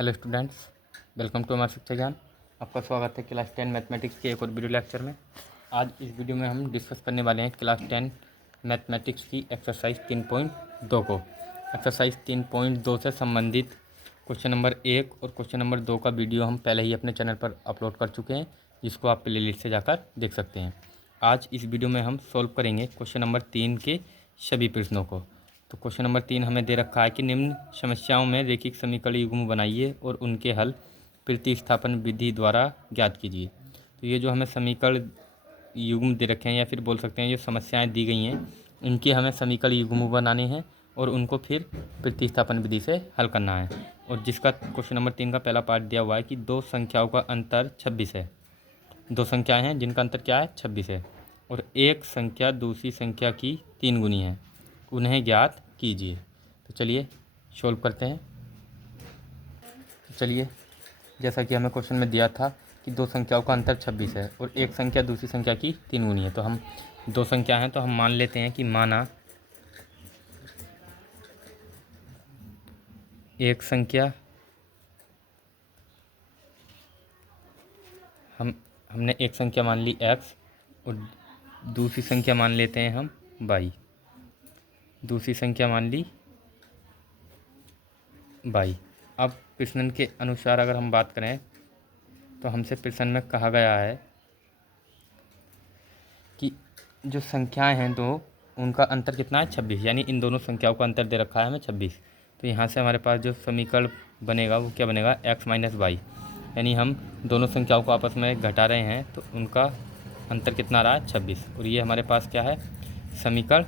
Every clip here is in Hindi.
हेलो स्टूडेंट्स, वेलकम टू हमारा शिक्षा ज्ञान। आपका स्वागत है क्लास 10 मैथमेटिक्स के एक और वीडियो लेक्चर में। आज इस वीडियो में हम डिस्कस करने वाले हैं क्लास 10 मैथमेटिक्स की एक्सरसाइज 3.2 को। एक्सरसाइज 3.2 से संबंधित क्वेश्चन नंबर 1 और क्वेश्चन नंबर 2 का वीडियो हम पहले ही अपने चैनल पर अपलोड कर चुके हैं, जिसको आप प्ले लिस्ट से जाकर देख सकते हैं। आज इस वीडियो में हम सोल्व करेंगे क्वेश्चन नंबर 3 के सभी प्रश्नों को। तो क्वेश्चन नंबर 3 हमें दे रखा है कि निम्न समस्याओं में रैखिक समीकरण युग्म बनाइए और उनके हल प्रतिस्थापन विधि द्वारा ज्ञात कीजिए। तो ये जो हमें समीकरण युग्म दे रखे हैं, या फिर बोल सकते हैं ये समस्याएं दी गई हैं, इनके हमें समीकरण युग्म बनाने हैं और उनको फिर प्रतिस्थापन विधि से हल करना है। और जिसका क्वेश्चन नंबर 3 का पहला पार्ट दिया हुआ है कि दो संख्याओं का अंतर 26 है। दो संख्याएँ हैं जिनका अंतर क्या है, 26 है, और एक संख्या दूसरी संख्या की 3 गुनी है, उन्हें ज्ञात कीजिए। तो चलिए सॉल्व करते हैं। तो चलिए, जैसा कि हमें क्वेश्चन में दिया था कि दो संख्याओं का अंतर 26 है और एक संख्या दूसरी संख्या की 3 गुनी है, तो हम दो संख्या हैं तो हम मान लेते हैं कि माना एक संख्या हमने एक संख्या मान ली x और दूसरी संख्या मान लेते हैं हम y। दूसरी संख्या मान ली y। अब प्रश्न के अनुसार अगर हम बात करें तो हमसे प्रश्न में कहा गया है कि जो संख्याएं हैं दो, उनका अंतर कितना है, 26। यानी इन दोनों संख्याओं का अंतर दे रखा है हमें 26। तो यहाँ से हमारे पास जो समीकरण बनेगा वो क्या बनेगा, x माइनस वाई। यानी हम दोनों संख्याओं को आपस में घटा रहे हैं तो उनका अंतर कितना रहा है, 26। और ये हमारे पास क्या है, समीकरण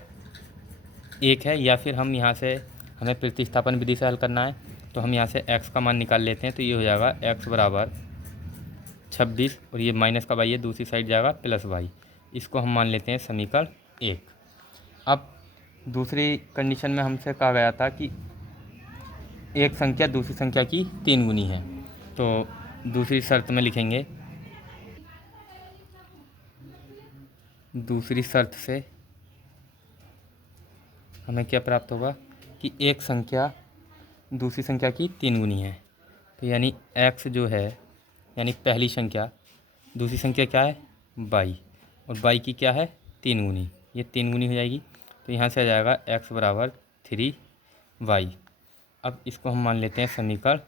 1 है। या फिर हम यहाँ से हमें प्रतिस्थापन विधि से हल करना है, तो हम यहाँ से x का मान निकाल लेते हैं। तो ये हो जाएगा x बराबर 26 और ये माइनस का वाई है, दूसरी साइड जाएगा प्लस वाई। इसको हम मान लेते हैं समीकरण 1। अब दूसरी कंडीशन में हमसे कहा गया था कि एक संख्या दूसरी संख्या की 3 गुनी है। तो दूसरी शर्त में लिखेंगे, दूसरी शर्त से हमें क्या प्राप्त होगा कि एक संख्या दूसरी संख्या की 3 गुनी है। तो यानी x जो है, यानी पहली संख्या, दूसरी संख्या क्या है, y, और y की क्या है, 3 गुनी, ये 3 गुनी हो जाएगी। तो यहाँ से आ जाएगा x बराबर 3y। अब इसको हम मान लेते हैं समीकरण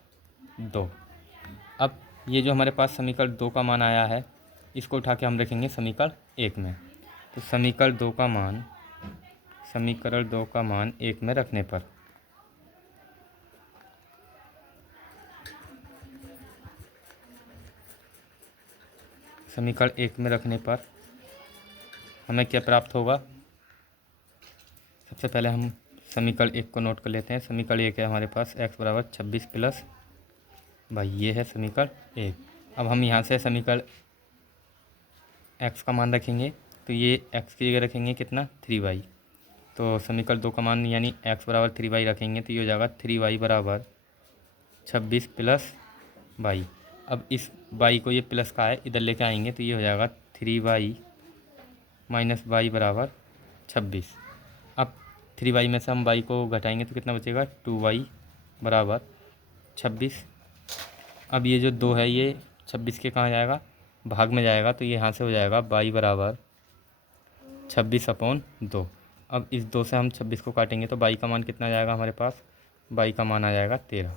2। अब ये जो हमारे पास समीकरण 2 का मान आया है, इसको उठा के हम रखेंगे समीकरण 1 में। तो समीकरण 2 का मान 1 में रखने पर समीकरण 1 में रखने पर हमें क्या प्राप्त होगा। सबसे पहले हम समीकरण 1 को नोट कर लेते हैं। समीकरण 1 है हमारे पास x बराबर 26 प्लस भाई, ये है समीकरण 1। अब हम यहाँ से समीकरण x का मान रखेंगे, तो ये x की जगह रखेंगे कितना, 3y। तो समीकरण 2 का मान यानी x बराबर 3y रखेंगे, तो ये हो जाएगा 3y बराबर 26 प्लस y। अब इस y को ये प्लस का है, इधर लेके आएंगे तो ये हो जाएगा 3y माइनस y बराबर 26। अब 3y में से हम y को घटाएंगे तो कितना बचेगा, 2y बराबर 26। अब ये जो 2 है ये 26 के कहाँ जाएगा, भाग में जाएगा, तो ये यहाँ से हो जाएगा y बराबर 26/2। अब इस 2 से हम 26 को काटेंगे तो y का मान कितना जाएगा हमारे पास, y का मान आ जाएगा 13।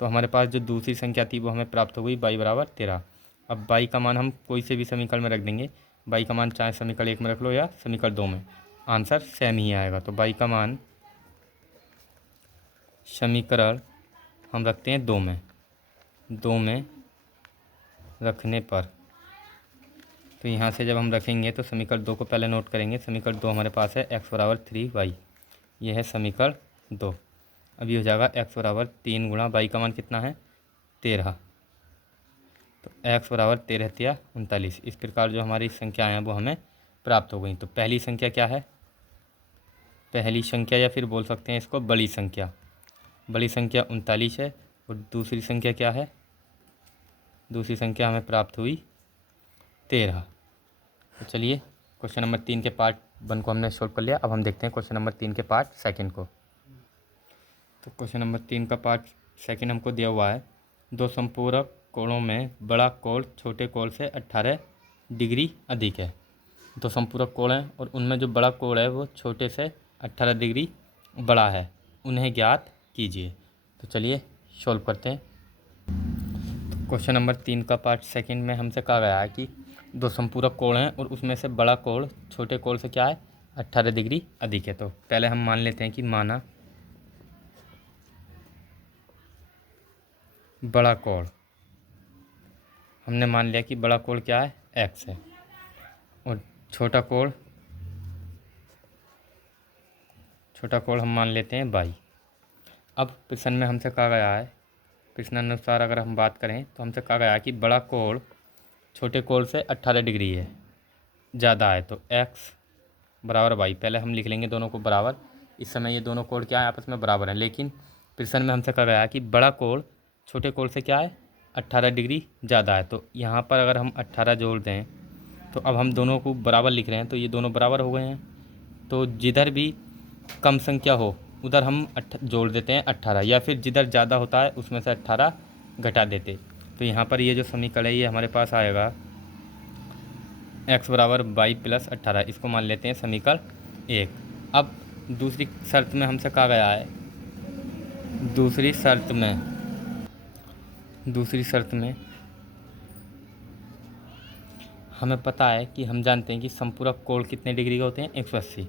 तो हमारे पास जो दूसरी संख्या थी वो हमें प्राप्त हो गई, y बराबर 13। अब y का मान हम कोई से भी समीकरण में रख देंगे। y का मान चाहे समीकरण 1 में रख लो या समीकरण 2 में, आंसर सेम ही आएगा। तो y का मान समीकरण हम रखते हैं 2 में रखने पर, तो यहाँ से जब हम रखेंगे तो समीकरण 2 को पहले नोट करेंगे। समीकरण 2 हमारे पास है x बराबर 3y, ये है समीकरण 2। अब ये हो जाएगा x बराबर 3 गुणा y का मान कितना है, 13। तो x बराबर 13 तिया 39। इस प्रकार जो हमारी संख्याएँ हैं वो हमें प्राप्त हो गई। तो पहली संख्या क्या है, पहली संख्या या फिर बोल सकते हैं इसको बड़ी संख्या 39 है। और दूसरी संख्या क्या है, दूसरी संख्या हमें प्राप्त हुई 13। तो चलिए क्वेश्चन नंबर 3 के पार्ट 1 को हमने सॉल्व कर लिया। अब हम देखते हैं क्वेश्चन नंबर 3 के पार्ट 2 को। तो क्वेश्चन नंबर 3 का पार्ट सेकंड हमको दिया हुआ है दो संपूरक कोणों में बड़ा कोण छोटे कोण से 18 डिग्री अधिक है। दो संपूरक कोण हैं और उनमें जो बड़ा कोण है वो छोटे से 18 डिग्री बड़ा है, उन्हें ज्ञात कीजिए। तो चलिए सॉल्व करते हैं। तो क्वेश्चन नंबर 3 का पार्ट सेकंड में हमसे कहा गया है कि दो संपूरक कोण हैं और उसमें से बड़ा कोण छोटे कोण से क्या है 18 डिग्री अधिक है। तो पहले हम मान लेते हैं कि माना बड़ा कोण, हमने मान लिया कि बड़ा कोण क्या है x है और छोटा कोण हम मान लेते हैं y। अब प्रश्न में हमसे कहा गया है, प्रश्नानुसार अगर हम बात करें तो हमसे कहा गया है कि बड़ा कोण छोटे कोण से 18 डिग्री है ज़्यादा है, तो x बराबर y। पहले हम लिख लेंगे दोनों को बराबर। इस समय ये दोनों कोण क्या है आपस में बराबर हैं, लेकिन प्रश्न में हमसे कहा गया है कि बड़ा कोण छोटे कोण से क्या है 18 डिग्री ज़्यादा है। तो यहाँ पर अगर हम 18 जोड़ दें तो अब हम दोनों को बराबर लिख रहे हैं, तो ये दोनों बराबर हो गए हैं। तो जिधर भी कम संख्या हो उधर हम जोड़ देते हैं 18, या फिर जिधर ज़्यादा होता है उसमें से 18 घटा देते। तो यहाँ पर ये जो समीकरण है ये हमारे पास आएगा x बराबर 22 प्लस 18, इसको मान लेते हैं समीकरण 1। अब दूसरी शर्त में हमसे कहा गया है, दूसरी शर्त में हमें पता है कि हम जानते हैं कि संपूरक कोण कितने डिग्री के होते हैं 180।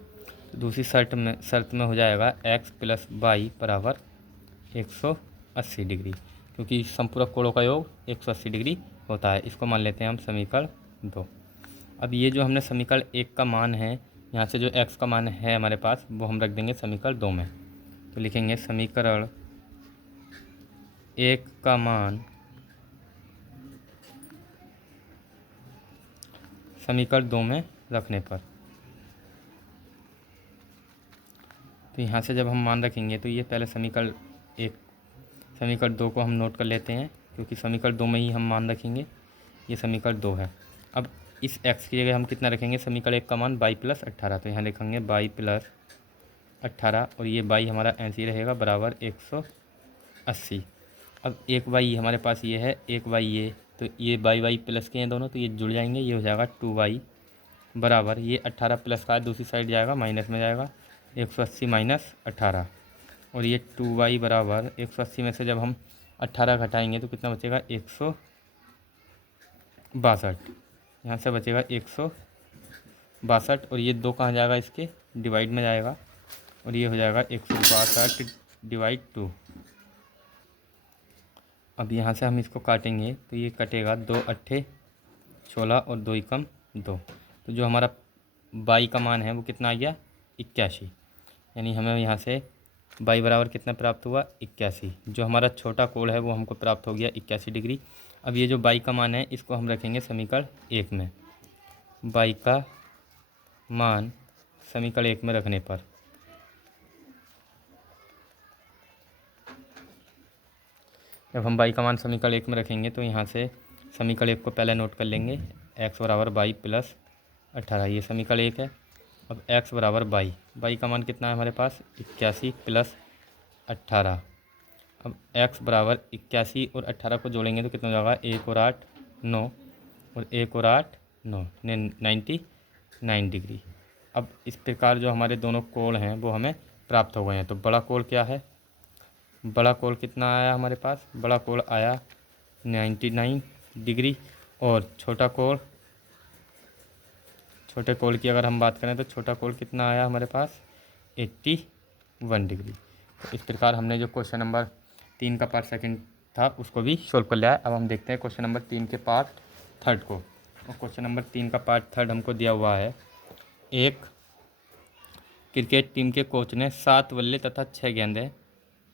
तो दूसरी शर्त में हो जाएगा x प्लस y बराबर 180 डिग्री, क्योंकि संपूरक कोणों का योग 180 डिग्री होता है। इसको मान लेते हैं हम समीकरण 2। अब ये जो हमने समीकरण 1 का मान है, यहाँ से जो x का मान है हमारे पास वो हम रख देंगे समीकरण 2 में। तो लिखेंगे समीकरण 1 का मान समीकरण 2 में रखने पर, तो यहाँ से जब हम मान रखेंगे तो ये पहले समीकरण 2 को हम नोट कर लेते हैं, क्योंकि समीकरण 2 में ही हम मान रखेंगे। ये समीकरण 2 है। अब इस x की जगह हम कितना रखेंगे, समीकरण 1 का मान 22 प्लस 18, तो यहाँ लिखेंगे 22 प्लस 18 और ये 22 हमारा ऐसे ही रहेगा बराबर 180। अब एक y हमारे पास ये है, एक y ये, तो ये y प्लस के हैं दोनों, तो ये जुड़ जाएंगे, ये हो जाएगा 2y बराबर ये 18 प्लस का दूसरी साइड जाएगा माइनस में जाएगा 180 माइनस 18, और ये 2y बराबर 180 में से जब हम 18 घटाएंगे तो कितना बचेगा 162, यहाँ से बचेगा 162 और ये 2 कहाँ जाएगा इसके डिवाइड में जाएगा और ये हो जाएगा 162 डिवाइड 2। अब यहाँ से हम इसको काटेंगे तो ये कटेगा 2 अट्ठे 16 और 2 एकम 2, तो जो हमारा y का मान है वो कितना आ गया 81, यानी हमें यहाँ से y बराबर कितना प्राप्त हुआ 81। जो हमारा छोटा कोण है वो हमको प्राप्त हो गया 81 डिग्री। अब ये जो y का मान है इसको हम रखेंगे समीकरण 1 में। y का मान समीकरण 1 में रखने पर जब हम y का मान समीकरण 1 में रखेंगे तो यहाँ से समीकरण 1 को पहले नोट कर लेंगे, x बराबर 22 प्लस 18, ये समीकरण 1 है। अब x बराबर y का मान कितना है हमारे पास 81 प्लस 18। अब x बराबर 81 और 18 को जोड़ेंगे तो कितना हो जाएगा 1 और 8 9 और 1 और 8 9 99 डिग्री। अब इस प्रकार जो हमारे दोनों कोण हैं वो हमें प्राप्त हो गए हैं। तो बड़ा कोण क्या है, बड़ा कोण कितना आया हमारे पास, बड़ा कोण आया 99 डिग्री और छोटे कोण की अगर हम बात करें तो छोटा कोण कितना आया हमारे पास 81 डिग्री। तो इस प्रकार हमने जो क्वेश्चन नंबर 3 का पार्ट सेकंड था उसको भी सोल्व कर लिया है। अब हम देखते हैं क्वेश्चन नंबर 3 के पार्ट थर्ड को। और क्वेश्चन नंबर 3 का पार्ट थर्ड हमको दिया हुआ है, एक क्रिकेट टीम के कोच ने 7 बल्ले तथा 6 गेंदें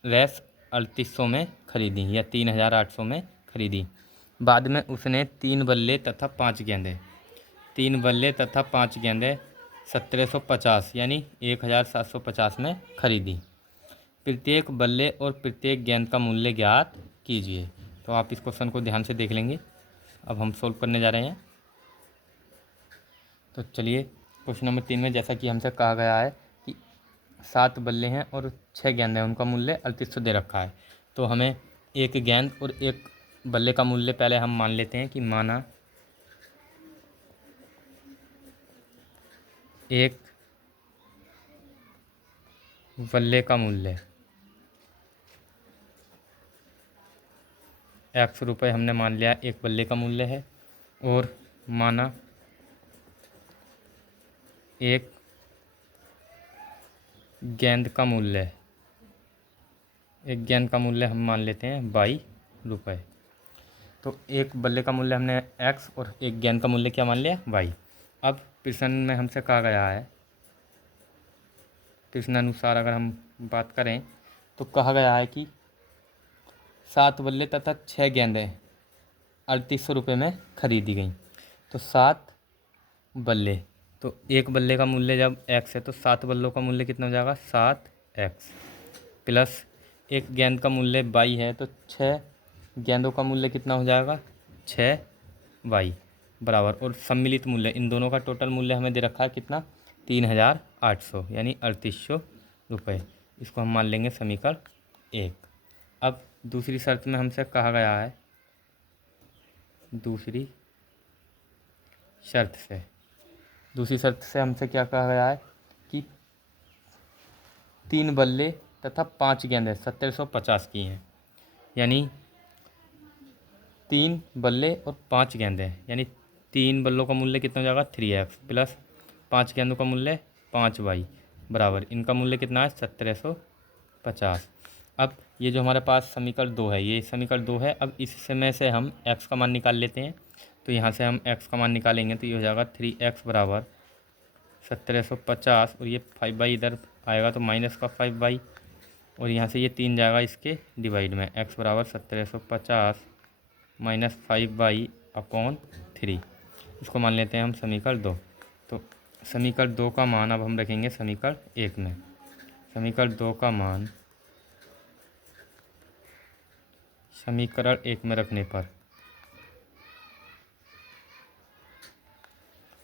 रैस 3800 में खरीदी या 3800 में खरीदी। बाद में उसने 3 बल्ले तथा 5 गेंदें 1750 यानी 1750 में खरीदी। प्रत्येक बल्ले और प्रत्येक गेंद का मूल्य ज्ञात कीजिए। तो आप इस क्वेश्चन को ध्यान से देख लेंगे। अब हम सोल्व करने जा रहे हैं। तो चलिए क्वेश्चन नंबर 3 में जैसा कि हमसे कहा गया है कि 7 बल्ले हैं और 6 गेंद हैं, उनका मूल्य 3800 दे रखा है। तो हमें एक गेंद और एक बल्ले का मूल्य पहले हम मान लेते हैं कि माना एक बल्ले का मूल्य ₹100 हमने मान लिया एक बल्ले का मूल्य है, और माना एक गेंद का मूल्य है, एक गेंद का मूल्य हम मान लेते हैं ₹22। तो एक बल्ले का मूल्य हमने x और एक गेंद का मूल्य क्या मान लिया y। अब प्रश्न में हमसे कहा गया है, प्रश्नानुसार अगर हम बात करें तो कहा गया है कि 7 बल्ले तथा 6 गेंदें ₹3800 में खरीदी गई। तो 7 बल्ले, तो एक बल्ले का मूल्य जब x है तो 7 बल्लों का मूल्य कितना हो जाएगा 7x, प्लस एक गेंद का मूल्य y है तो 6 गेंदों का मूल्य कितना हो जाएगा 6y बराबर, और सम्मिलित मूल्य इन दोनों का टोटल मूल्य हमें दे रखा है कितना 3800 यानी ₹3800। इसको हम मान लेंगे समीकरण 1। अब दूसरी शर्त में हमसे कहा गया है, दूसरी शर्त से हमसे क्या कहा गया है कि 3 बल्ले तथा 5 गेंदें 1750 की हैं, यानी 3 बल्ले और 5 गेंदें, यानी 3 बल्लों का मूल्य कितना हो जाएगा 3x प्लस 5 गेंदों का मूल्य 5y बराबर, इनका मूल्य कितना है 1750। अब ये जो हमारे पास समीकरण 2 है, ये समीकरण 2 है। अब इस समय से हम x का मान निकाल लेते हैं। तो यहाँ से हम x का मान निकालेंगे तो ये हो जाएगा 3x बराबर 1750, और ये 5y इधर आएगा तो माइनस का 5y, और यहाँ से ये 3 जाएगा इसके डिवाइड में, x बराबर 1750 माइनस 5y अपॉन 3। इसको मान लेते हैं हम समीकरण 2। तो समीकरण 2 का मान अब हम रखेंगे समीकरण 1 में। समीकरण 2 का मान समीकरण 1 में रखने पर,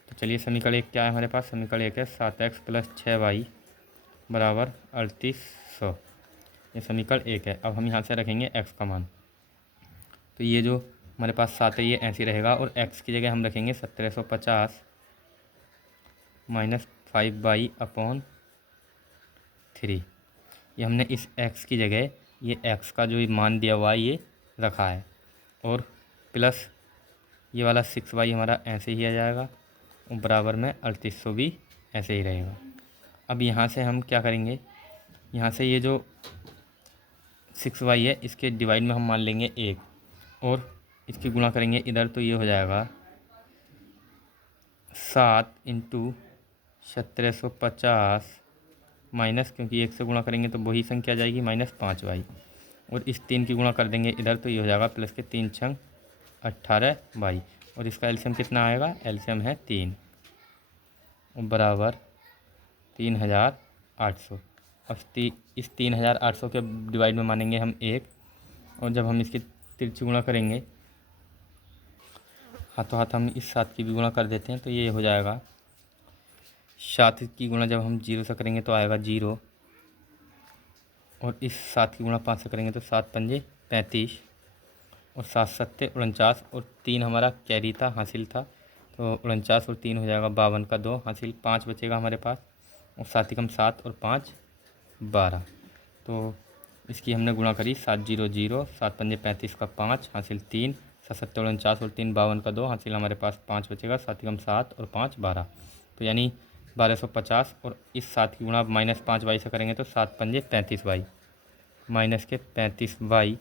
तो चलिए समीकरण 1 क्या है हमारे पास, समीकरण 1 है 7x प्लस 6y बराबर 3800। ये समीकरण 1 है। अब हम यहाँ से रखेंगे x का मान, तो ये जो हमारे पास 7 है ये ऐसे ही रहेगा, और x की जगह हम रखेंगे 1750 माइनस 5y अपॉन 3। ये हमने इस x की जगह ये x का जो मान दिया हुआ है ये रखा है, और प्लस ये वाला 6y हमारा ऐसे ही आ जाएगा, और बराबर में 3800 भी ऐसे ही रहेगा। अब यहाँ से हम क्या करेंगे, यहाँ से ये जो 6y है इसके डिवाइड में हम मान लेंगे 1, और इसकी गुणा करेंगे इधर, तो ये हो जाएगा 7 इंटू 1750 माइनस, क्योंकि 1 से गुणा करेंगे तो वही संख्या आ जाएगी माइनस 5y, और इस 3 की गुणा कर देंगे इधर तो ये हो जाएगा प्लस के 3 छंग 18y, और इसका एलसीएम कितना आएगा, एलसीएम है 3 बराबर 3800। अब इस 3800 के डिवाइड में मानेंगे हम 1, और जब हम इसकी तिरछी गुणा करेंगे हाथों हाथ हम इस 7 की भी गुणा कर देते हैं, तो ये हो जाएगा 7 की गुणा जब हम 0 से करेंगे तो आएगा 0, और इस 7 की गुणा 5 से करेंगे तो 7 पंजे 35, और 7 सत्ते 49, और 3 हमारा कैरी था हासिल था, तो 49 और 3 हो जाएगा 52 का 2 हासिल, 5 बचेगा हमारे पास, और 7 एकम 7 और 5 12। तो इसकी हमने गुणा करी 7 0 0, 7 पंजे 35 का 5 हासिल 3, 7 सत्ते 49 और 3 52 का 2 हासिल, हमारे पास 5 बचेगा, 7 एकम 7 और 5 12, तो यानी 1250, और इस 7 की गुणा माइनस 5y से करेंगे तो 7 पंजे 35y माइनस के 35y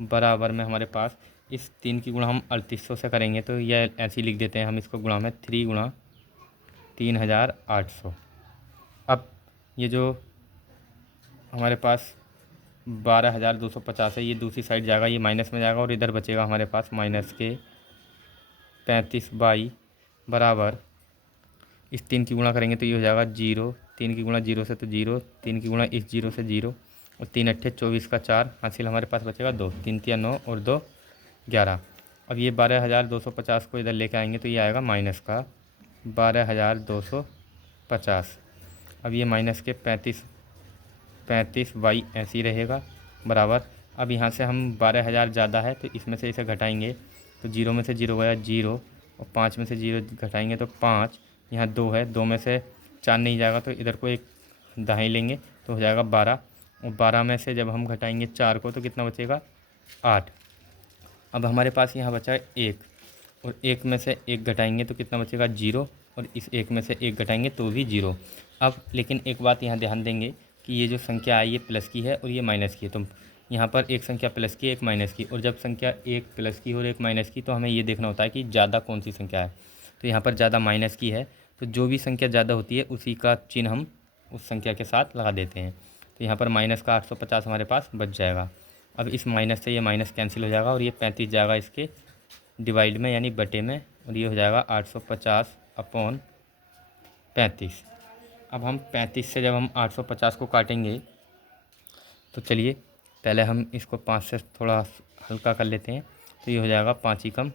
बराबर में हमारे पास इस 3 की गुणा हम 3800 से करेंगे, तो यह ऐसे ही लिख देते हैं हम इसको गुणा में 3 गुणा 3800। अब ये जो हमारे पास 12250 है ये दूसरी साइड जाएगा, ये माइनस में जाएगा, और इधर बचेगा हमारे पास माइनस के 35y बराबर इस 3 की गुणा करेंगे तो ये हो जाएगा 0, 3 की गुणा 0 से तो 0, 3 की गुणा इस 0 से 0, और 3 अट्ठे 24 का 4 हासिल, हमारे पास बचेगा 2, 3 तिया 9 और 2 11। अब ये 12250 को इधर लेके आएंगे तो ये आएगा माइनस का 12250। अब ये माइनस के 35y ऐसे ही रहेगा बराबर, अब यहाँ से हम 12,000 ज़्यादा है तो इसमें से इसे घटाएंगे तो 0 में से 0 गया 0 और 5 में से 0 घटाएंगे तो 5। यहाँ 2 है, 2 में से 4 नहीं जाएगा तो इधर को एक दहाई लेंगे तो हो जाएगा 12 और 12 में से जब हम घटाएंगे 4 को तो कितना बचेगा 8। अब हमारे पास यहाँ बचा है 1 और 1 में से 1 घटाएंगे तो कितना बचेगा 0 और इस 1 में से 1 घटाएंगे तो भी 0। अब लेकिन एक बात यहाँ ध्यान देंगे कि ये जो संख्या आई ये प्लस की है और ये माइनस की है, तो यहाँ पर एक संख्या प्लस की एक माइनस की, और जब संख्या एक प्लस की और एक माइनस की तो हमें ये देखना होता है कि ज़्यादा कौन सी संख्या है। तो यहाँ पर ज़्यादा माइनस की है तो जो भी संख्या ज़्यादा होती है उसी का चिन्ह हम उस संख्या के साथ लगा देते हैं। तो यहाँ पर माइनस का 850 हमारे पास बच जाएगा। अब इस माइनस से ये माइनस कैंसिल हो जाएगा और ये 35 जाएगा इसके डिवाइड में यानी बटे में, और ये हो जाएगा 850/35। अब हम 35 से जब हम 850 को काटेंगे तो चलिए पहले हम इसको 5 से थोड़ा हल्का कर लेते हैं। तो ये हो जाएगा 5 ही कम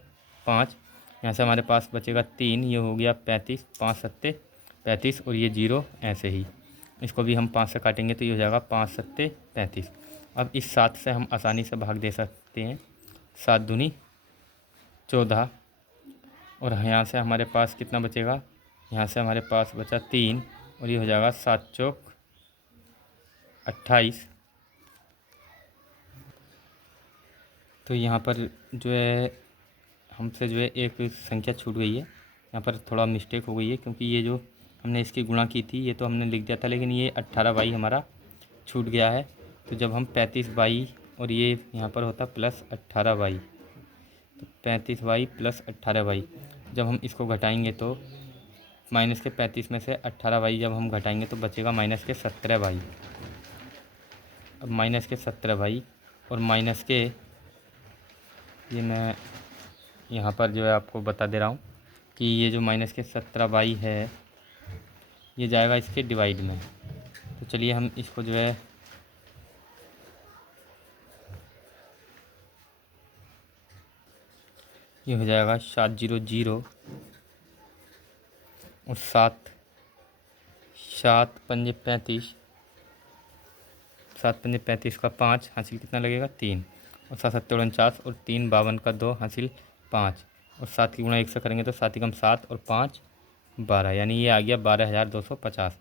5, यहाँ से हमारे पास बचेगा 3, ये हो गया 35, 5 सत्ते 35 और ये 0 ऐसे ही। इसको भी हम 5 से काटेंगे तो ये हो जाएगा 5 सत्ते 35। अब इस 7 से हम आसानी से भाग दे सकते हैं, 7 दूनी 14 और यहाँ से हमारे पास कितना बचेगा, यहाँ से हमारे पास बचा 3 और ये हो जाएगा 7 चौक 28। तो यहाँ पर जो है हमसे जो है एक संख्या छूट गई है, यहाँ पर थोड़ा मिस्टेक हो गई है क्योंकि ये जो हमने इसकी गुणा की थी ये तो हमने लिख दिया था, लेकिन ये 18/22 हमारा छूट गया है। तो जब हम 35/22 और ये यहाँ पर होता प्लस 18/22, तो 35/22 प्लस 18/22 जब हम इसको घटाएंगे तो माइनस के 35 में से 18/22 जब हम घटाएंगे तो बचेगा माइनस के 17/22। अब माइनस के 17/22 और माइनस के ये मैं यहाँ पर जो है आपको बता दे रहा हूँ कि ये जो माइनस के 17/22 है ये जाएगा इसके डिवाइड में। तो चलिए हम इसको जो है ये हो जाएगा 700 और 7 पंजे 35, 7 पंजे 35 का 5 हासिल कितना लगेगा 3 और 7 7 49 और 3 52 का 2 हासिल 5 और 7 की गुणा 1 से करेंगे तो 7 ही कम 7 और 5 12, यानी ये आ गया 12,250।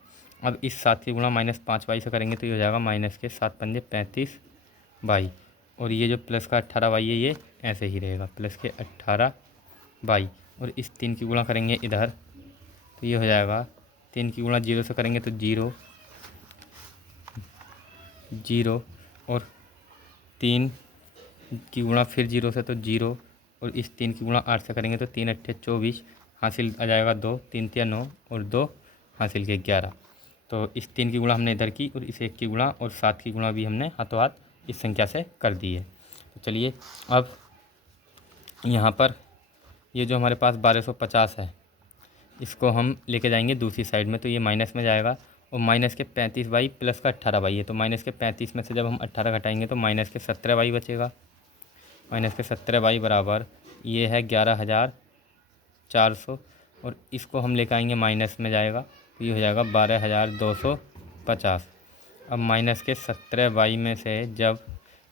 अब इस 7 की गुणा -5/22 से करेंगे तो ये हो जाएगा माइनस के 7 पंजे 35/22 और ये जो प्लस का 18/22 है ये ऐसे ही रहेगा प्लस के 18/22 और इस 3 की गुणा करेंगे इधर तो ये हो जाएगा 3 की गुणा 0 से करेंगे तो 0 0 और 3 की गुणा फिर 0 से तो 0 और इस 3 की गुणा 8 से करेंगे तो 3 8 24 हासिल आ जाएगा 2, 3 3 9 और 2 हासिल के 11। तो इस 3 की गुणा हमने इधर की और इस 1 की गुणा और 7 की गुणा भी हमने हाथों हाथ इस संख्या से कर दी है। तो चलिए अब यहाँ पर ये जो हमारे पास 1250 है इसको हम लेके जाएंगे दूसरी साइड में, तो ये माइनस में जाएगा और माइनस के 35/22 प्लस का 18/22 है, तो माइनस के 35 में से जब हम 18 घटाएंगे तो माइनस के 17/22 बचेगा। माइनस के 17/22 बराबर ये है 11,400 और इसको हम लेकर आएंगे माइनस में जाएगा तो ये हो जाएगा 12,250। अब माइनस के 17/22 में से जब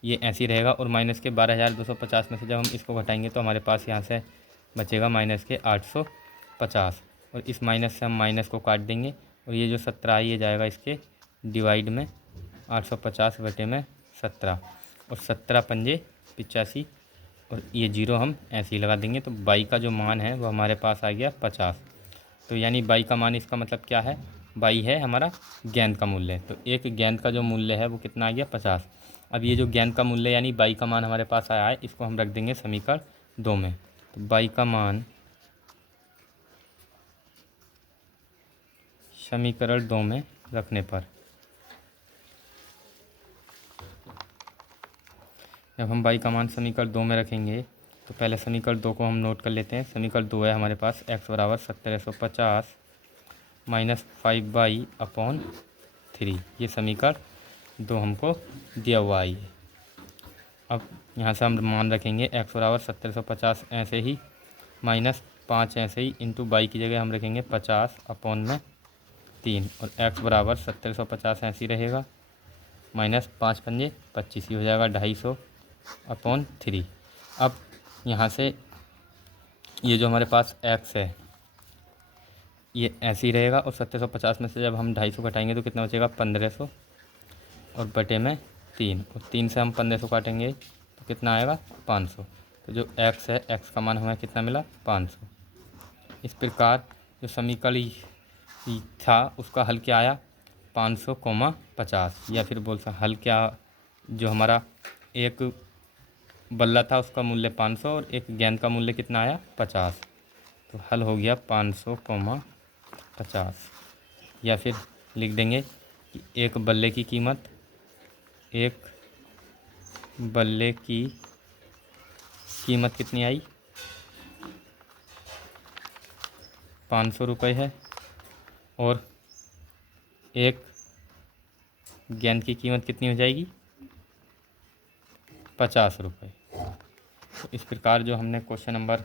ये ऐसे ही रहेगा और माइनस के 12,250 में से जब हम इसको घटाएंगे तो हमारे पास यहाँ से बचेगा माइनस के 850 और इस माइनस से हम माइनस को काट देंगे और ये जो 17 है ये जाएगा इसके डिवाइड में 850/17 और 17 पंजे 85 और ये 0 हम ऐसे ही लगा देंगे। तो बाई का जो मान है वो हमारे पास आ गया 50। तो यानी बाई का मान इसका मतलब क्या है, बाई है हमारा गेंद का मूल्य, तो एक गेंद का जो मूल्य है वो कितना आ गया 50। अब ये जो गेंद का मूल्य यानी बाई का मान हमारे पास आया है इसको हम रख देंगे समीकरण 2 में। तो बाई का मान समीकरण 2 में रखने पर जब हम बाई का मान समीकरण 2 में रखेंगे तो पहले समीकरण 2 को हम नोट कर लेते हैं। समीकरण 2 है हमारे पास x बराबर 1750 माइनस 5/3, ये समीकरण 2 हमको दिया हुआ है। अब यहाँ से हम मान रखेंगे x बराबर 1750 ऐसे ही माइनस 5 ऐसे ही इंटू बाई की जगह हम रखेंगे 50/3 और x बराबर 1750 ऐसे ही रहेगा माइनस 5 पंजे 25, ही हो जाएगा 250 अपॉन 3। अब यहाँ से ये जो हमारे पास x है ये ऐसे ही रहेगा, और 750 में से जब हम 250 घटाएंगे तो कितना बचेगा 1500, और बटे में 3, और 3 से हम 1500 काटेंगे तो कितना आएगा 500। तो जो x है, x का मान हमें कितना मिला 500। इस प्रकार जो समीकरण था उसका हल क्या आया 500,50, या फिर बोल सकते हल क्या, जो हमारा एक बल्ला था उसका मूल्य 500 और एक गेंद का मूल्य कितना आया 50। तो हल हो गया 500,50। या फिर लिख देंगे कि एक बल्ले की कीमत कितनी आई 500 रुपये है, और एक गेंद की कीमत कितनी हो जाएगी 50 रुपये। तो इस प्रकार जो हमने क्वेश्चन नंबर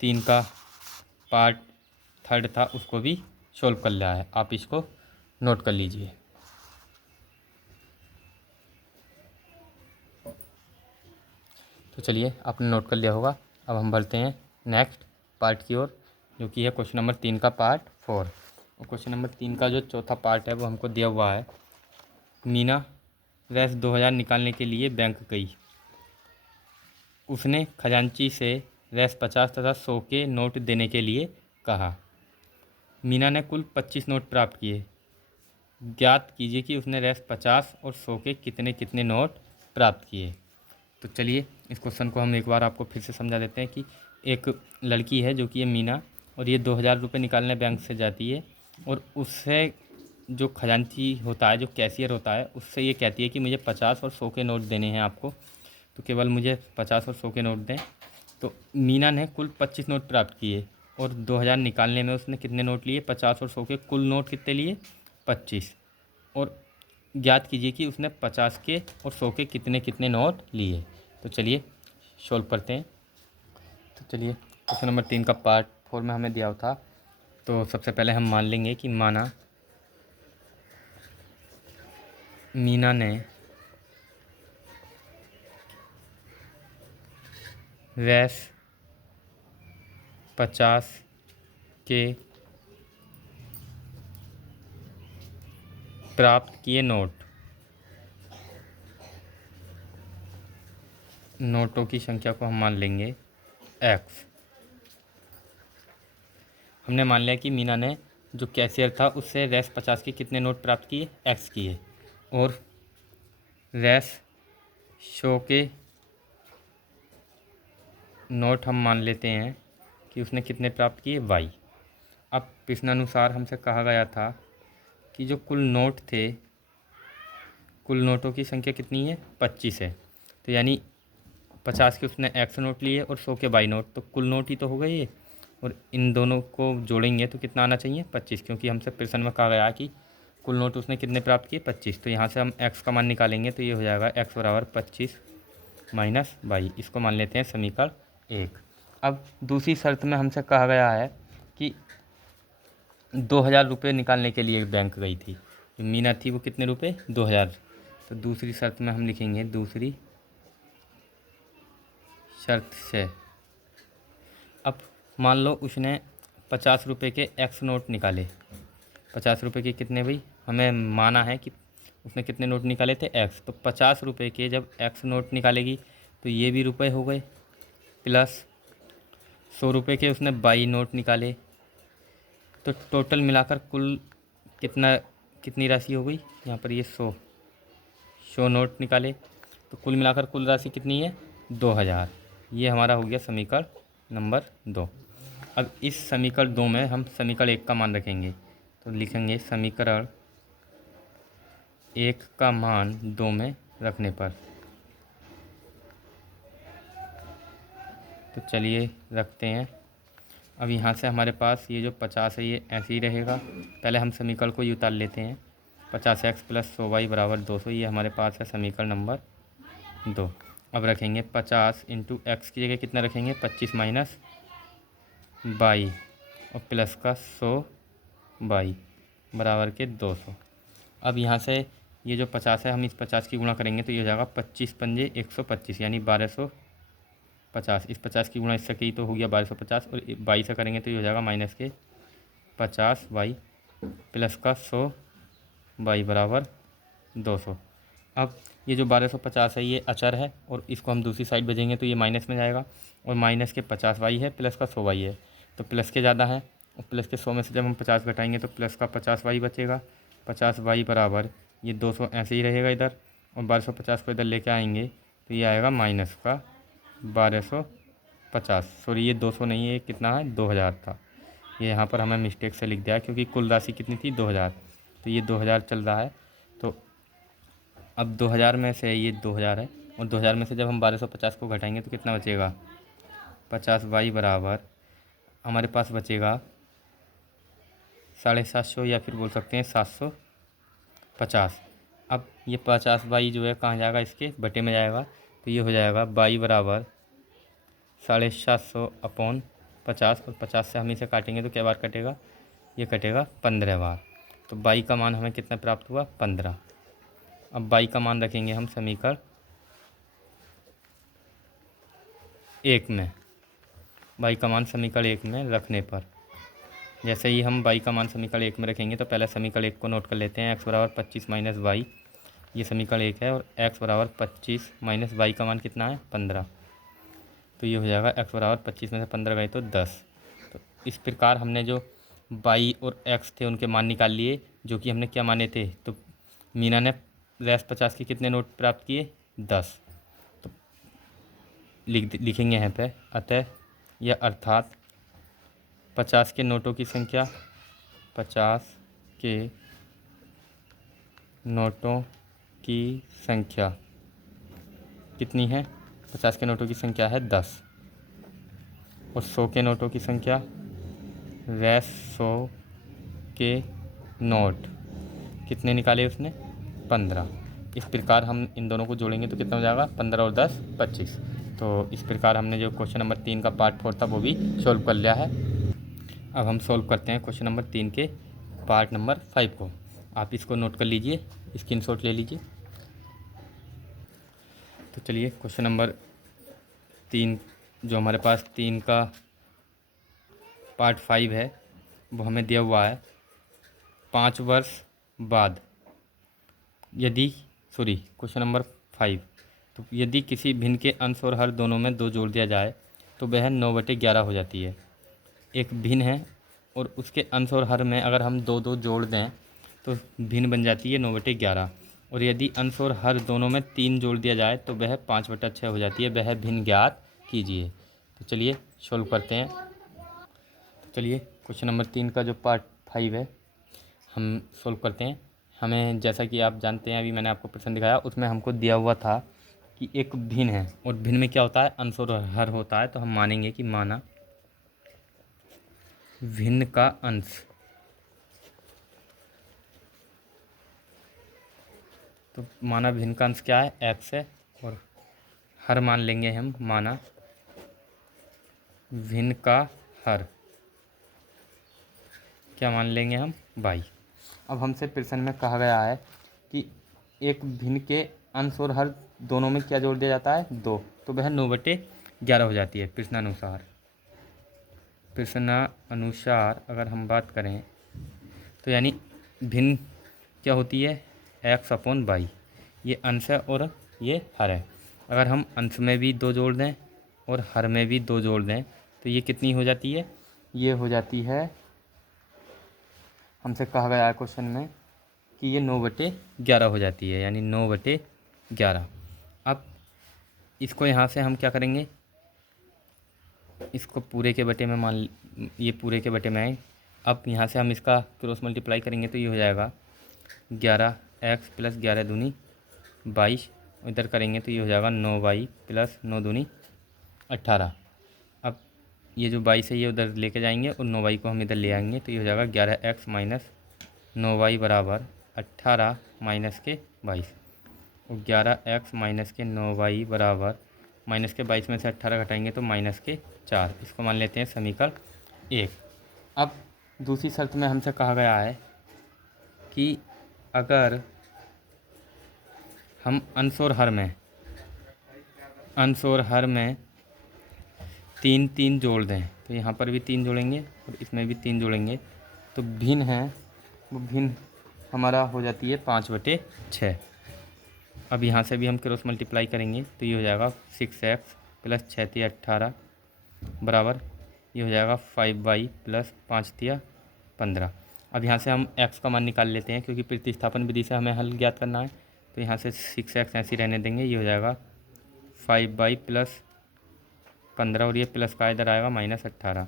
3 का पार्ट 3 था उसको भी सॉल्व कर लिया है। आप इसको नोट कर लीजिए। तो चलिए आपने नोट कर लिया होगा। अब हम बढ़ते हैं नेक्स्ट पार्ट की ओर, जो कि है क्वेश्चन नंबर 3 का पार्ट 4। और क्वेश्चन नंबर 3 का जो चौथा पार्ट है वो हमको दिया हुआ है। मीना रैस 2000 निकालने के लिए बैंक गई। उसने खजांची से रैस 50 तथा 100 के नोट देने के लिए कहा। मीना ने कुल 25 नोट प्राप्त किए। ज्ञात कीजिए कि उसने रैस 50 और 100 के कितने कितने नोट प्राप्त किए। तो चलिए इस क्वेश्चन को हम एक बार आपको फिर से समझा देते हैं कि एक लड़की है जो कि ये मीना, और ये 2000 रुपये निकालने बैंक से जाती है, और उससे जो खजांची होता है, जो कैशियर होता है, उससे ये कहती है कि मुझे 50 और 100 के नोट देने हैं आपको, तो केवल मुझे 50 और 100 के नोट दें। तो मीना ने कुल 25 नोट प्राप्त किए, और 2000 निकालने में उसने कितने नोट लिए 50 और 100 के, कुल नोट कितने लिए 25। और ज्ञात कीजिए कि उसने 50 के और 100 के कितने कितने नोट लिए। तो चलिए सॉल्व करते हैं। तो चलिए क्वेश्चन नंबर 3 का पार्ट 4 में हमें दिया था। तो सबसे पहले हम मान लेंगे कि मीना ने रैस 50 के प्राप्त किए नोटों की संख्या को हम मान लेंगे x। हमने मान लिया कि मीना ने जो कैशियर था उससे रैस 50 के कितने नोट प्राप्त किए x किए, और रैस 100 के नोट हम मान लेते हैं कि उसने कितने प्राप्त किए y। अब प्रश्नानुसार हमसे कहा गया था कि जो कुल नोट थे, कुल नोटों की संख्या कितनी है 25 है। तो यानी 50 के उसने x नोट लिए और 100 के y नोट, तो कुल नोट ही तो हो गए ये, और इन दोनों को जोड़ेंगे तो कितना आना चाहिए 25, क्योंकि हमसे प्रश्न में कहा गया कि कुल नोट उसने कितने प्राप्त किए 25। तो यहाँ से हम x का मान निकालेंगे तो ये हो जाएगा x बराबर 25 माइनस y। इसको मान लेते हैं समीकरण 1। अब दूसरी शर्त में हमसे कहा गया है कि 2000 रुपये निकालने के लिए बैंक गई थी। जो मीना थी वो कितने रुपये 2000। तो दूसरी शर्त में हम लिखेंगे दूसरी शर्त से। अब मान लो उसने 50 रुपये के x नोट निकाले। 50 रुपये के कितने भाई, हमें माना है कि उसने कितने नोट निकाले थे x। तो 50 रुपये के जब x नोट निकालेगी तो ये भी रुपए हो गए, प्लस 100 रुपये के उसने y नोट निकाले। तो टोटल मिलाकर कुल कितनी राशि हो गई, यहाँ पर ये 100 नोट निकाले, तो कुल मिलाकर कुल राशि कितनी है 2000। ये हमारा हो गया समीकरण नंबर 2। अब इस समीकरण 2 में हम समीकरण 1 का मान रखेंगे, तो लिखेंगे समीकरण 1 का मान 2 में रखने पर। तो चलिए रखते हैं। अब यहाँ से हमारे पास ये जो 50 है ये ऐसे ही रहेगा। पहले हम समीकरण को उतार लेते हैं। 50x प्लस 100y बराबर 200, ये हमारे पास है समीकरण नंबर 2। अब रखेंगे 50 इंटू एक्स की जगह कितना रखेंगे 25 माइनस y और प्लस का 100y बराबर के 200। अब यहाँ से ये जो 50 है हम इस 50 की गुणा करेंगे तो ये हो जाएगा 25 पंजे 125 यानी 1250। इस 50 की गुणा इससे की तो हो गया 1250 और 22 से करेंगे तो ये हो जाएगा माइनस के 50 वाई प्लस का 100 वाई बराबर 200। अब ये जो 1250 है ये अचर है और इसको हम दूसरी साइड भेजेंगे तो ये माइनस में जाएगा और माइनस के 50 वाई है प्लस का 100 वाई है तो प्लस के ज़्यादा है और प्लस के 100 में से जब हम 50 घटाएंगे तो प्लस का 50 वाई बचेगा। 50 वाई बराबर ये 200 ऐसे ही रहेगा इधर और 1250 को इधर लेके आएंगे तो ये आएगा माइनस का 1250। सॉरी ये 200 नहीं है, ये कितना है 2000 था। ये यहाँ पर हमें मिस्टेक से लिख दिया क्योंकि कुल राशि कितनी थी 2000, तो ये 2000 चल रहा है। तो अब 2000 में से ये 2000 है और 2000 में से जब हम 1250 को घटाएंगे तो कितना बचेगा 50 वाई बराबर हमारे पास बचेगा 750 या फिर बोल सकते हैं 750। अब ये 50 वाई जो है कहाँ जाएगा, इसके बटे में जाएगा तो ये हो जाएगा वाई बराबर 750 अपॉन 50 और 50 से हम इसे काटेंगे तो क्या बार कटेगा, ये कटेगा 15 बार। तो वाई का मान हमें कितना प्राप्त हुआ 15। अब वाई का मान रखेंगे हम समीकरण 1 में। वाई का मान समीकरण 1 में रखने पर जैसे ही हम वाई का मान समीकरण 1 में रखेंगे तो पहले समीकरण 1 को नोट कर लेते हैं। x बराबर 25 माइनस वाई, ये समीकरण 1 है और x बराबर 25 माइनस वाई का मान कितना है 15। तो ये हो जाएगा x बराबर 25 में से 15 गए तो 10। तो इस प्रकार हमने जो वाई और x थे उनके मान निकाल लिए जो कि हमने क्या माने थे। तो मीना ने रैस 50 के कितने नोट प्राप्त किए 10। तो लिखेंगे यहाँ पे अतः यह अर्थात 50 के नोटों की संख्या 50 के नोटों की संख्या कितनी है, 50 के नोटों की संख्या है 10 और 100 के नोटों की संख्या रैस 100 के नोट कितने निकाले उसने 15। इस प्रकार हम इन दोनों को जोड़ेंगे तो कितना हो जाएगा 15 और 10 25। तो इस प्रकार हमने जो क्वेश्चन नंबर 3 का पार्ट 4 था वो भी सॉल्व कर लिया है। अब हम सॉल्व करते हैं क्वेश्चन नंबर 3 के पार्ट नंबर 5 को। आप इसको नोट कर लीजिए, स्क्रीनशॉट ले लीजिए। तो चलिए क्वेश्चन नंबर 3 जो हमारे पास 3 का पार्ट 5 है वो हमें दिया हुआ है 5 वर्ष बाद यदि क्वेश्चन नंबर 5, तो यदि किसी भिन्न के अंश और हर दोनों में 2 जोड़ दिया जाए तो वह 9/11 हो जाती है। एक भिन्न है और उसके अंश और हर में अगर हम 2 जोड़ दें तो भिन्न बन जाती है 9/11 और यदि अंश और हर दोनों में 3 जोड़ दिया जाए तो वह 5/6 हो जाती है। वह भिन्न ज्ञात कीजिए। तो चलिए सॉल्व करते हैं। तो चलिए क्वेश्चन नंबर 3 का जो पार्ट 5 है हम सॉल्व करते हैं। हमें जैसा कि आप जानते हैं, अभी मैंने आपको प्रश्न दिखाया उसमें हमको दिया हुआ था कि एक भिन्न है और भिन्न में क्या होता है अंश और हर होता है। तो हम मानेंगे कि माना भिन्न का अंश तो माना भिन्न का अंश क्या है x है और हर मान लेंगे हम माना भिन्न का हर क्या मान लेंगे हम y। अब हमसे प्रश्न में कहा गया है कि एक भिन्न के अंश और हर दोनों में क्या जोड़ दिया जाता है 2, तो वह 9/11 हो जाती है। प्रश्नानुसार अगर हम बात करें तो यानी भिन्न क्या होती है x अपॉन वाई, ये अंश है और ये हर है। अगर हम अंश में भी 2 जोड़ दें और हर में भी 2 जोड़ दें तो ये कितनी हो जाती है, ये हो जाती है, हमसे कहा गया है क्वेश्चन में कि ये 9/11 हो जाती है, यानी 9/11। अब इसको यहाँ से हम क्या करेंगे, इसको पूरे के बटे में ये पूरे के बटे में आए। अब यहाँ से हम इसका क्रॉस मल्टीप्लाई करेंगे तो ये हो जाएगा 11x प्लस 11 दूनी 22, इधर करेंगे तो ये हो जाएगा 9y प्लस 9 दूनी 18। अब ये जो 22 है ये उधर लेके जाएंगे और 9y को हम इधर ले आएंगे तो ये हो जाएगा 11x माइनस 9y बराबर 18 माइनस के 22 और 11x माइनस के 9y बराबर माइनस के 22 में से 18 घटाएंगे तो माइनस के 4। इसको मान लेते हैं समीकरण 1। अब दूसरी शर्त में हमसे कहा गया है कि अगर हम अंश और हर में 3 3 जोड़ दें, तो यहाँ पर भी 3 जोड़ेंगे और इसमें भी 3 जोड़ेंगे, तो भिन्न है वो भिन्न हमारा हो जाती है 5/6। अब यहाँ से भी हम क्रॉस मल्टीप्लाई करेंगे तो ये हो जाएगा 6x प्लस 6 18 बराबर ये हो जाएगा 5y प्लस 5 15। अब यहाँ से हम x का मान निकाल लेते हैं, क्योंकि प्रतिस्थापन विधि से हमें हल ज्ञात करना है। तो यहाँ से 6x ऐसे ही रहने देंगे, ये हो जाएगा 5y प्लस 15 और ये प्लस का इधर आएगा -18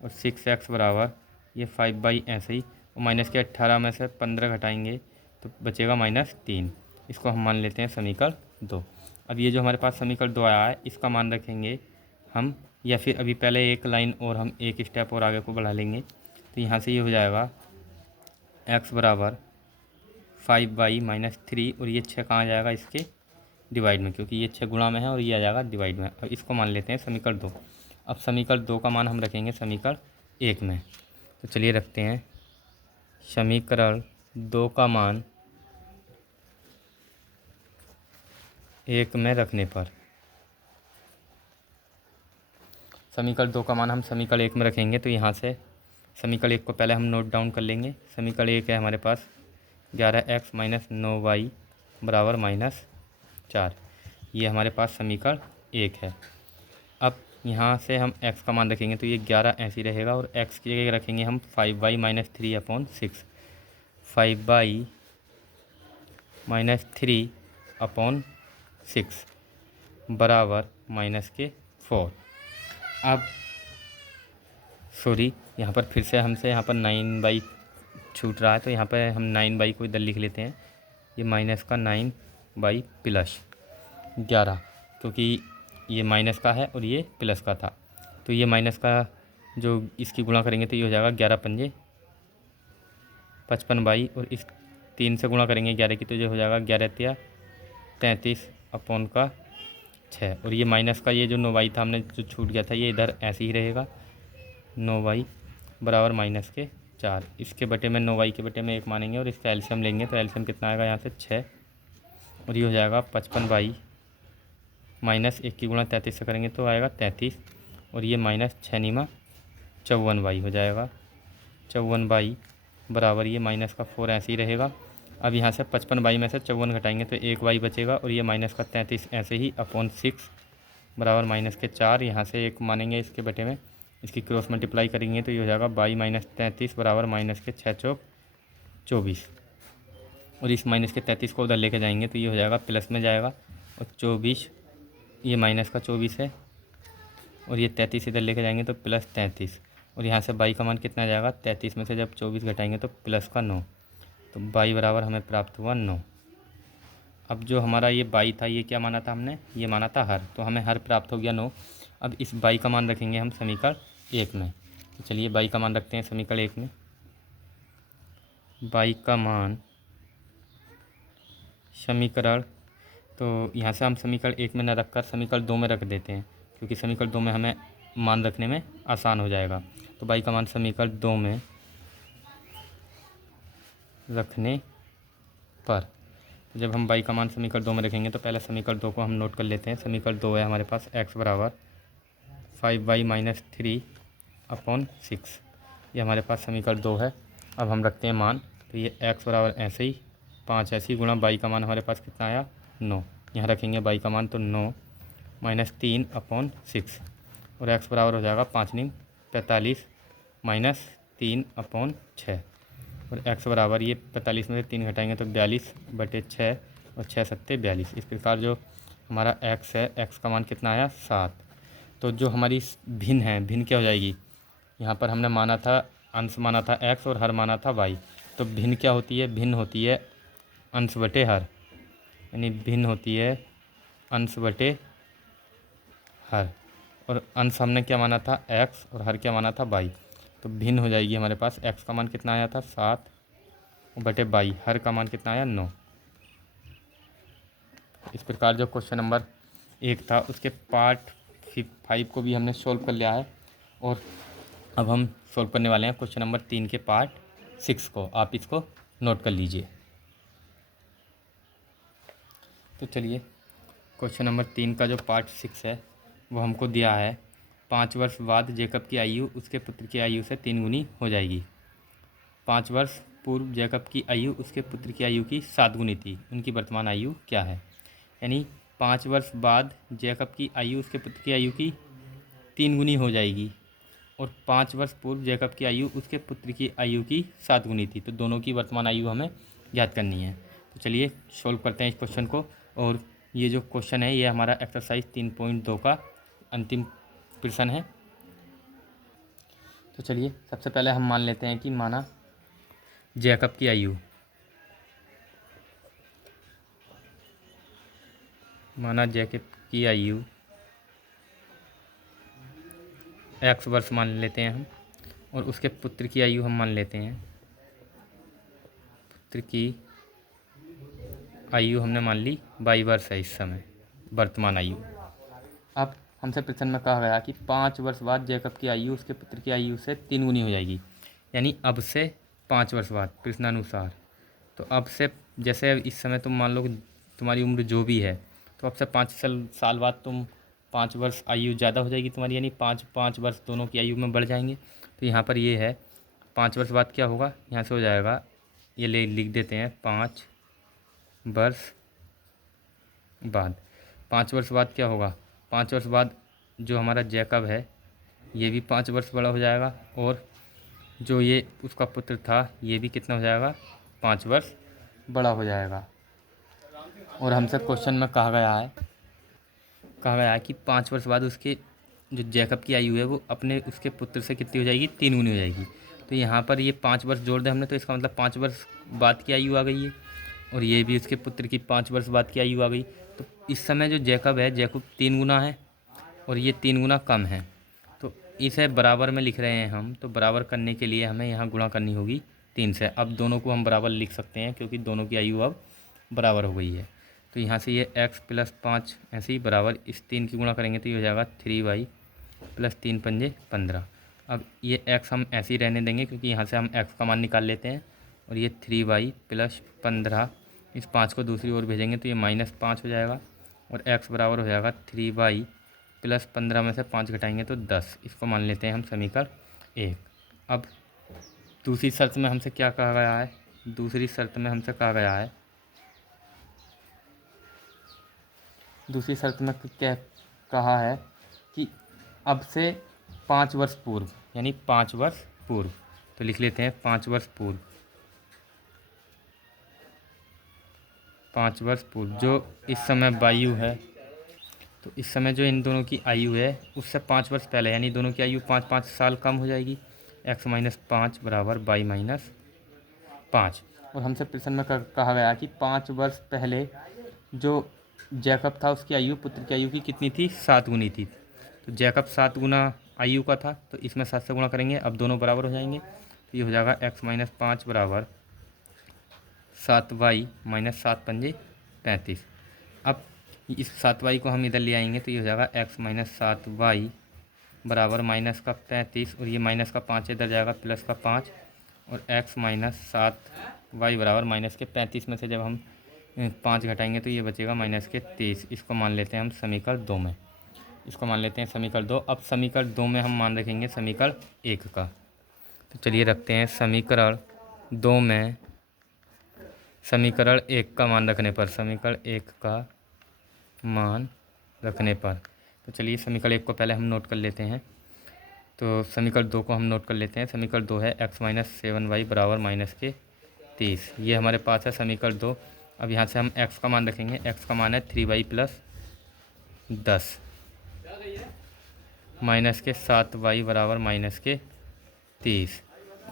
और 6x बराबर ये 5y ऐसे ही, और माइनस के 18 में से 15 घटाएंगे तो बचेगा -3। इसको हम मान लेते हैं समीकरण 2। अब ये जो हमारे पास समीकरण 2 आया है इसका मान रखेंगे हम, या फिर अभी पहले एक लाइन और हम एक स्टेप और आगे को बढ़ा लेंगे। तो यहाँ से ये हो जाएगा x बराबर 5y -3 और ये 6 कहाँ जाएगा इसके डिवाइड में, क्योंकि ये 6 गुणा में है और ये आ जाएगा डिवाइड में। अब इसको मान लेते हैं समीकरण 2। अब समीकरण 2 का मान हम रखेंगे समीकरण 1 में। तो चलिए रखते हैं समीकरण 2 का मान 1 में रखने पर, समीकरण 2 का मान हम समीकरण 1 में रखेंगे। तो यहाँ से समीकरण 1 को पहले हम नोट डाउन कर लेंगे। समीकरण 1 है हमारे पास 11x - 9y बराबर -4। ये हमारे पास समीकरण 1 है। अब यहाँ से हम x का मान रखेंगे तो ये 11 ऐसे ही रहेगा, और x की जगह रखेंगे हम 5y - 3/6, 5y - 3/6 बराबर -4। अब सॉरी, यहाँ पर फिर से हमसे यहाँ पर 9y छूट रहा है, तो यहाँ पर हम 9y को इधर लिख लेते हैं। ये माइनस का 9y प्लस 11, क्योंकि ये माइनस का है और ये प्लस का था, तो ये माइनस का जो इसकी गुणा करेंगे तो ये हो जाएगा 11 पंजे 55y, और इस 3 से गुणा करेंगे 11 की तो ये हो जाएगा 11 तिया 33/6। और ये माइनस का ये जो 9y था हमने जो छूट गया था ये इधर ऐसे ही रहेगा, 9y बराबर -4। इसके बटे में 9y के बटे में 1 मानेंगे और इसका एलसीएम लेंगे, तो एलसीएम कितना आएगा यहाँ से 6, और ये हो जाएगा 55y -1 की गुणा 33 से करेंगे तो आएगा 33, और ये -6 54y हो जाएगा। 54y बराबर ये माइनस का 4 ऐसे ही रहेगा। अब यहाँ से 55y में से 54 घटाएंगे तो 1y बचेगा, और ये माइनस का 33 ऐसे ही /6 बराबर -4। यहाँ से 1 मानेंगे इसके बटे में, इसकी क्रॉस मल्टीप्लाई करेंगे तो ये हो जाएगा y - 33 बराबर -6 चौक 24, और इस -33 को उधर लेके जाएंगे तो ये हो जाएगा प्लस में जाएगा, और 24 ये माइनस का 24 है, और ये 33 इधर लेके जाएंगे तो +33, और यहाँ से y का मान कितना जाएगा 33 में से जब 24 घटाएंगे तो प्लस का 9, तो y बराबर हमें प्राप्त हुआ 9। अब जो हमारा ये y था ये क्या माना था हमने, ये माना था हर, तो हमें हर प्राप्त हो गया 9। अब इस y का मान रखेंगे हम समीकरण 1 में। तो चलिए y का मान रखते हैं समीकरण 1 में। y का मान समीकरण, तो यहाँ से हम समीकरण 1 में न रखकर समीकरण 2 में रख देते हैं, क्योंकि समीकरण 2 में हमें मान रखने में आसान हो जाएगा। तो y का मान समीकरण 2 में रखने पर, जब हम y का मान समीकरण 2 में रखेंगे तो पहले समीकरण 2 को हम नोट कर लेते हैं। समीकरण 2 है हमारे पास x बराबर 5y - 3/6, ये हमारे पास समीकरण 2 है। अब हम रखते हैं मान, तो ये x बराबर ऐसे ही 5 ऐसे ही गुणा y का मान हमारे पास कितना आया 9, यहाँ रखेंगे y का मान तो 9 - 3/6, और x बराबर हो जाएगा 5 × 45 -3/6, और x बराबर ये 45 में से 3 घटाएंगे तो 42/6, और 6 सत्ते 42। इस प्रकार जो हमारा x है, x का मान कितना आया 7। तो जो हमारी भिन्न है, भिन्न क्या हो जाएगी, यहाँ पर हमने माना था अंश माना था x और हर माना था y, तो भिन्न क्या होती है, भिन्न होती है अंश बटे हर, यानी भिन्न होती है अंश बटे हर, और अंश हमने क्या माना था x और हर क्या माना था y, तो भिन्न हो जाएगी हमारे पास x का मान कितना आया था 7 बटे y, हर का मान कितना आया 9। इस प्रकार जो क्वेश्चन नंबर 1 था उसके पार्ट 5 को भी हमने सॉल्व कर लिया है, और अब हम सॉल्व करने वाले हैं क्वेश्चन नंबर 3 के पार्ट 6 को। आप इसको नोट कर लीजिए। तो चलिए क्वेश्चन नंबर 3 का जो पार्ट 6 है वो हमको दिया है 5 वर्ष बाद जैकब की आयु उसके पुत्र की आयु से 3 गुनी हो जाएगी। 5 वर्ष पूर्व जैकब की आयु उसके पुत्र की आयु की 7 गुनी थी, उनकी वर्तमान आयु क्या है। यानी 5 वर्ष बाद जैकब की आयु उसके पुत्र की आयु की 3 गुनी हो जाएगी और 5 वर्ष पूर्व जैकब की आयु उसके पुत्र की आयु की 7 गुनी थी। तो दोनों की वर्तमान आयु हमें ज्ञात करनी है। तो चलिए सॉल्व करते हैं इस क्वेश्चन को। और ये जो क्वेश्चन है ये हमारा एक्सरसाइज 3.2 का अंतिम प्रश्न है। तो चलिए सबसे पहले हम मान लेते हैं कि माना जैकब की आयु x वर्ष मान लेते हैं हम और उसके पुत्र की आयु हम मान लेते हैं, पुत्र की आयु हमने मान ली y वर्ष है इस समय वर्तमान आयु। अब हमसे प्रश्न में कहा गया कि 5 वर्ष बाद जैकब की आयु उसके पुत्र की आयु से 3 गुनी हो जाएगी, यानी अब से 5 वर्ष बाद प्रश्नानुसार। तो अब से जैसे इस समय तुम मान लो तुम्हारी उम्र जो भी है, तो अब से 5 साल बाद तुम 5 वर्ष आयु ज़्यादा हो जाएगी तुम्हारी, यानी 5 वर्ष दोनों की आयु में बढ़ जाएंगे। तो यहाँ पर ये है 5 वर्ष बाद क्या होगा, यहाँ से हो जाएगा, ये लिख देते हैं 5 वर्ष बाद। 5 वर्ष बाद क्या होगा, 5 वर्ष बाद जो हमारा जैकब है ये भी 5 वर्ष बड़ा हो जाएगा और जो ये उसका पुत्र था ये भी कितना हो जाएगा, 5 वर्ष बड़ा हो जाएगा। और हमसे क्वेश्चन में कहा गया है कि 5 वर्ष बाद उसके जो जैकब की आयु है वो अपने उसके पुत्र से कितनी हो जाएगी, 3 गुनी हो जाएगी। तो यहाँ पर ये 5 वर्ष जोड़ दें हमने, तो इसका मतलब 5 वर्ष बाद की आयु आ गई है और ये भी उसके पुत्र की 5 वर्ष बाद की आयु आ गई। तो इस समय जो जैकब है, जैकब 3 गुना है और ये 3 गुना कम है, तो इसे बराबर में लिख रहे हैं हम। तो बराबर करने के लिए हमें यहाँ गुणा करनी होगी 3 से। अब दोनों को हम बराबर लिख सकते हैं क्योंकि दोनों की आयु अब बराबर हो गई है। तो यहाँ से ये x + 5 ऐसे ही बराबर इस 3 की गुणा करेंगे तो ये हो जाएगा 3y + 3 × 5 = 15। अब ये x हम ऐसे ही रहने देंगे क्योंकि यहाँ से हम x का मान निकाल लेते हैं और ये 3y + 15 इस 5 को दूसरी ओर भेजेंगे तो ये -5 हो जाएगा और x बराबर हो जाएगा 3y + 15 में से 5 घटाएंगे तो 10। इसको मान लेते हैं हम समीकरण 1। अब दूसरी शर्त में हमसे क्या कहा गया है, दूसरी शर्त में क्या कहा है कि अब से 5 वर्ष पूर्व, यानी 5 वर्ष पूर्व, तो लिख लेते हैं 5 वर्ष पूर्व। 5 वर्ष पूर्व जो इस समय वायु है, तो इस समय जो इन दोनों की आयु है उससे 5 वर्ष पहले, यानी दोनों की आयु 5 साल कम हो जाएगी। x - 5 बराबर y - 5। और हमसे प्रश्न में कहा गया कि 5 वर्ष पहले जो जैकब था उसकी आयु पुत्र की आयु की कितनी थी, 7 गुनी थी। तो जैकब 7 गुना आयु का था तो इसमें 7 से गुणा करेंगे, अब दोनों बराबर हो जाएंगे। तो ये हो जाएगा x - 5 बराबर 7y - 7 × 5 = 35। अब इस 7y को हम इधर ले आएंगे तो ये हो जाएगा x - 7y बराबर -35 और ये -5 इधर जाएगा +5 और x - 7y बराबर -35 में से जब हम 5 घटाएंगे तो ये बचेगा -23। इसको मान लेते हैं हम समीकरण 2 में, इसको मान लेते हैं समीकरण 2। अब समीकरण 2 में हम मान रखेंगे समीकरण 1 का। तो चलिए रखते हैं समीकरण 2 में समीकरण 1 का मान रखने पर, समीकरण 1 का मान रखने पर। तो चलिए समीकरण 1 को पहले हम नोट कर लेते हैं। तो समीकरण 2 को हम नोट कर लेते हैं। समीकरण 2 है x - 7y बराबर -30। ये हमारे पास है समीकरण 2। अब यहाँ से हम x का मान रखेंगे, x का मान है 3y + 10 -7y बराबर -30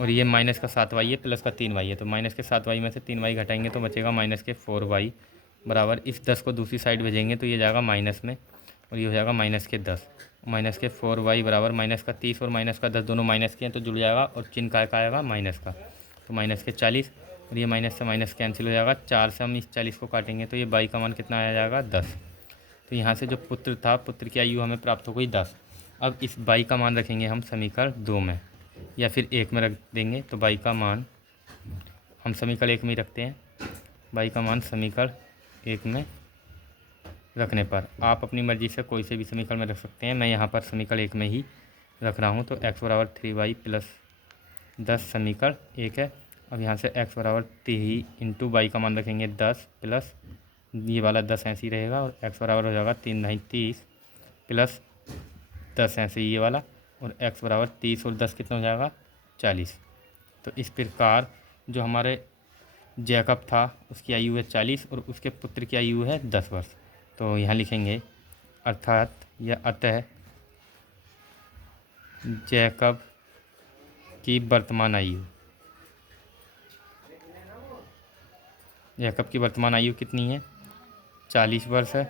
और ये -7y है +3y है, तो -7y में से 3y घटाएंगे तो बचेगा -4y बराबर इस 10 को दूसरी साइड भेजेंगे तो ये जाएगा माइनस में और ये हो जाएगा -10 -4y बराबर -30 और -10 दोनों माइनस के हैं तो जुड़ जाएगा और चिन्ह का आएगा माइनस का, तो -40 और ये माइनस से माइनस कैंसिल हो जाएगा। 4 से हम इस 40 को काटेंगे तो ये y का मान कितना आ जाएगा, 10। तो यहाँ से जो पुत्र था, पुत्र की आयु हमें प्राप्त हो गई 10। अब इस y का मान रखेंगे हम समीकरण 2 में या फिर 1 में रख देंगे। तो y का मान हम समीकरण 1 में ही रखते हैं, y का मान समीकरण 1 में रखने पर। आप अपनी मर्ज़ी से कोई से भी समीकरण में रख सकते हैं। मैं यहाँ पर समीकरण 1 में ही रख रहा हूँ। तो x बराबर 3y प्लस 10 समीकरण 1 है। अब यहाँ से x बराबर 3 इंटू वाई का मान रखेंगे 10 प्लस ये वाला 10 ऐसे ही रहेगा और x बराबर हो जाएगा 3 9 30 प्लस 10 ऐसे ही ये वाला और x बराबर 30 और 10 कितना हो जाएगा 40। तो इस प्रकार जो हमारे जैकब था उसकी आयु है 40 और उसके पुत्र की आयु है 10 वर्ष। तो यहाँ लिखेंगे अर्थात या अतः जैकब की वर्तमान आयु, जैकब की वर्तमान आयु कितनी है 40 वर्ष है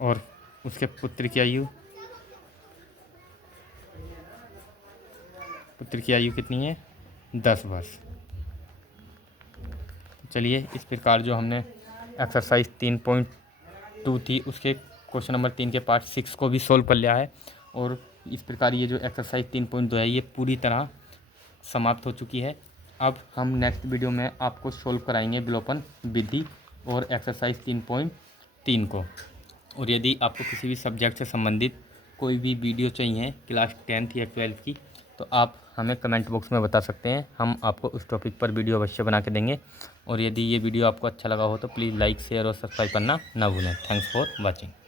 और उसके पुत्र की आयु कितनी है 10 वर्ष। चलिए इस प्रकार जो हमने एक्सरसाइज 3.2 थी उसके क्वेश्चन नंबर 3 के पार्ट 6 को भी सोल्व कर लिया है और इस प्रकार ये जो एक्सरसाइज 3.2 है ये पूरी तरह समाप्त हो चुकी है। अब हम नेक्स्ट वीडियो में आपको सोल्व कराएंगे विलोपन विधि और एक्सरसाइज 3.3 को। और यदि आपको किसी भी सब्जेक्ट से संबंधित कोई भी वीडियो चाहिए क्लास 10th या 12th की तो आप हमें कमेंट बॉक्स में बता सकते हैं, हम आपको उस टॉपिक पर वीडियो अवश्य बना के देंगे। और यदि ये वीडियो आपको अच्छा लगा हो तो प्लीज़ लाइक शेयर और सब्सक्राइब करना ना भूलें। Thanks for watching.